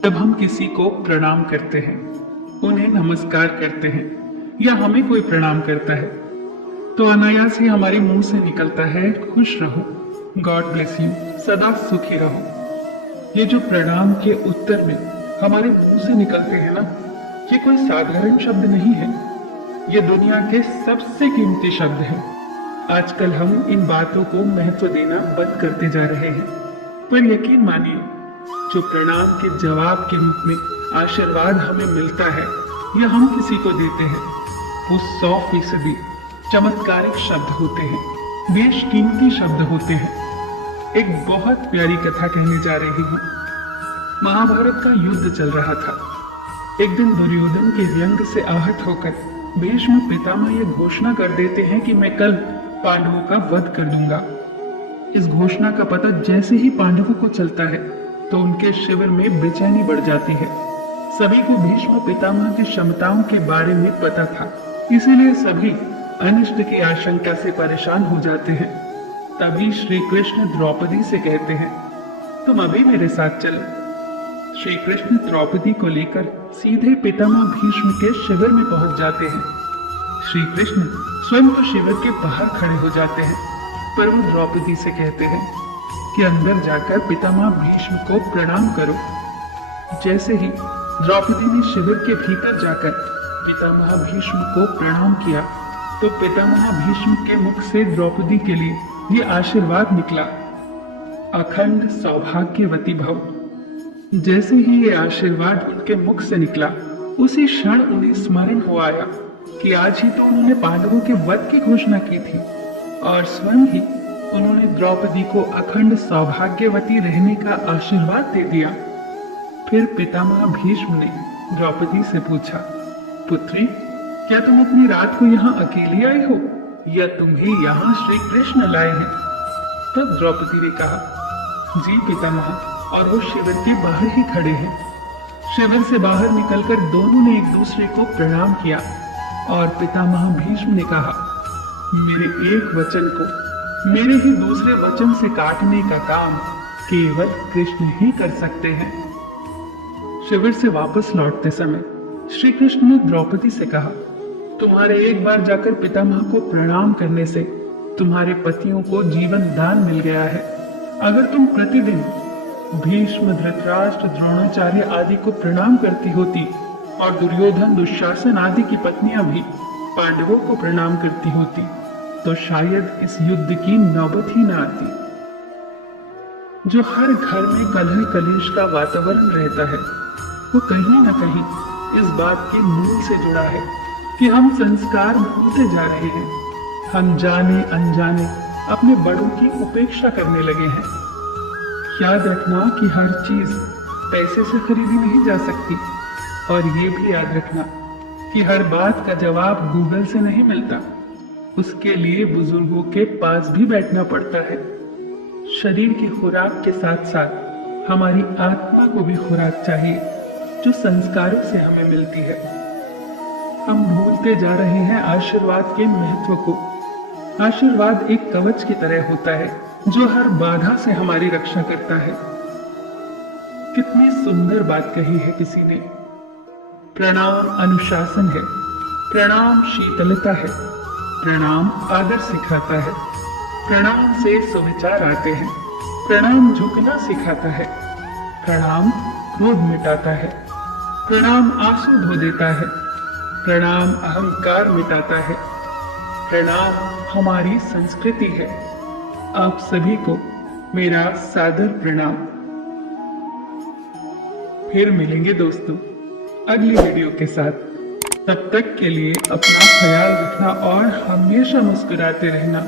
जब हम किसी को प्रणाम करते हैं, उन्हें नमस्कार करते हैं या हमें कोई प्रणाम करता है, तो अनायास ही हमारे मुंह से निकलता है खुश रहो, गॉड ब्लेस यू, सदा सुखी रहो। ये जो प्रणाम के उत्तर में हमारे मुंह से निकलते हैं ना, ये कोई साधारण शब्द नहीं है। ये दुनिया के सबसे कीमती शब्द हैं। आजकल हम इन बातों को महत्व देना बंद करते जा रहे हैं, पर यकीन मानिए, जो प्रणाम के जवाब के रूप में आशीर्वाद हमें मिलता है या हम किसी को देते हैं, वो 100% चमत्कारिक शब्द होते हैं, बेशकीमती शब्द होते हैं। एक बहुत प्यारी कथा कहने जा रही हूँ। महाभारत का युद्ध चल रहा था। एक दिन दुर्योधन के व्यंग से आहत होकर भीष्म पितामह ये घोषणा कर देते हैं कि मैं कल पांडवों का वध कर दूंगा। इस घोषणा का पता जैसे ही पांडवों को चलता है तो उनके शिविर में बेचैनी बढ़ जाती है। सभी को भीष्म पितामह की क्षमताओं के बारे में पता था, इसीलिए सभी अनिष्ट की आशंका से परेशान हो जाते हैं। तभी श्री कृष्ण द्रौपदी से कहते हैं, तुम अभी मेरे साथ चलो। श्री कृष्ण द्रौपदी को लेकर सीधे पितामह भीष्म के शिविर में पहुंच जाते हैं। श्री कृष्ण स्वयं तो शिविर के बाहर खड़े हो जाते हैं, पर वो द्रौपदी से कहते हैं कि अंदर जाकर पितामह भीष्म को प्रणाम करो। जैसे ही द्रौपदी ने शिविर के भीतर जाकर पितामह भीष्म को प्रणाम किया, तो पितामह भीष्म के मुख से द्रौपदी के लिए ये आशीर्वाद निकला, अखंड सौभाग्यवती भव। जैसे ही ये आशीर्वाद उनके मुख से निकला, उसी क्षण उन्हें स्मरण हो आया कि आज ही तो उन्होंने पांडवों के वध की घोषणा की थी और स्वयं ही उन्होंने द्रौपदी को अखंड सौभाग्यवती रहने का आशीर्वाद दे दिया। फिर पितामह भीष्म ने द्रौपदी से पूछा, पुत्री, क्या तुम इतनी रात को यहाँ अकेली आई हो या तुम्हें यहाँ श्री कृष्ण लाए हैं? तब द्रौपदी ने कहा, जी पितामह, और वो शिविर के बाहर ही खड़े हैं। शिविर से बाहर निकलकर दोनों ने एक दूसरे को प्रणाम किया और पितामह भीष्म ने कहा, मेरे एक वचन को मेरे ही दूसरे वचन से काटने का काम केवल कृष्ण ही कर सकते हैं। शिविर से वापस लौटते समय श्री कृष्ण ने द्रौपदी से कहा, तुम्हारे एक बार जाकर पितामह को प्रणाम करने से तुम्हारे पतियों को जीवन दान मिल गया है। अगर तुम प्रतिदिन भीष्म, धृतराष्ट्र, द्रोणाचार्य आदि को प्रणाम करती होती और दुर्योधन, दुशासन आदि की पत्नियां भी पांडवों को प्रणाम करती होती, तो शायद इस युद्ध की नौबत ही न आती। जो हर घर में कलह कलेश का वातावरण रहता है, वो कहीं न कहीं इस बात के मूल से जुड़ा है कि हम संस्कार भूलते जा रहे हैं। हम जाने अनजाने अपने बड़ों की उपेक्षा करने लगे हैं। याद रखना कि हर चीज पैसे से खरीदी नहीं जा सकती, और ये भी याद रखना कि हर बात का जवाब गूगल से नहीं मिलता। उसके लिए बुजुर्गों के पास भी बैठना पड़ता है। शरीर की खुराक के साथ साथ हमारी आत्मा को भी खुराक चाहिए, जो संस्कारों से हमें मिलती है। हम भूलते जा रहे हैं आशीर्वाद के महत्व को। आशीर्वाद एक कवच की तरह होता है, जो हर बाधा से हमारी रक्षा करता है। कितनी सुंदर बात कही है किसी ने। प्रणाम अनुशासन है, प्रणाम शीतलता है, प्रणाम आदर सिखाता है, प्रणाम से सुविचार आते हैं, प्रणाम झुकना सिखाता है, प्रणाम क्रोध मिटाता है, प्रणाम आंसू धो देता है, प्रणाम अहंकार मिटाता है, प्रणाम हमारी संस्कृति है। आप सभी को मेरा सादर प्रणाम। फिर मिलेंगे दोस्तों अगली वीडियो के साथ। तब तक के लिए अपना ख्याल रखना और हमेशा मुस्कुराते रहना।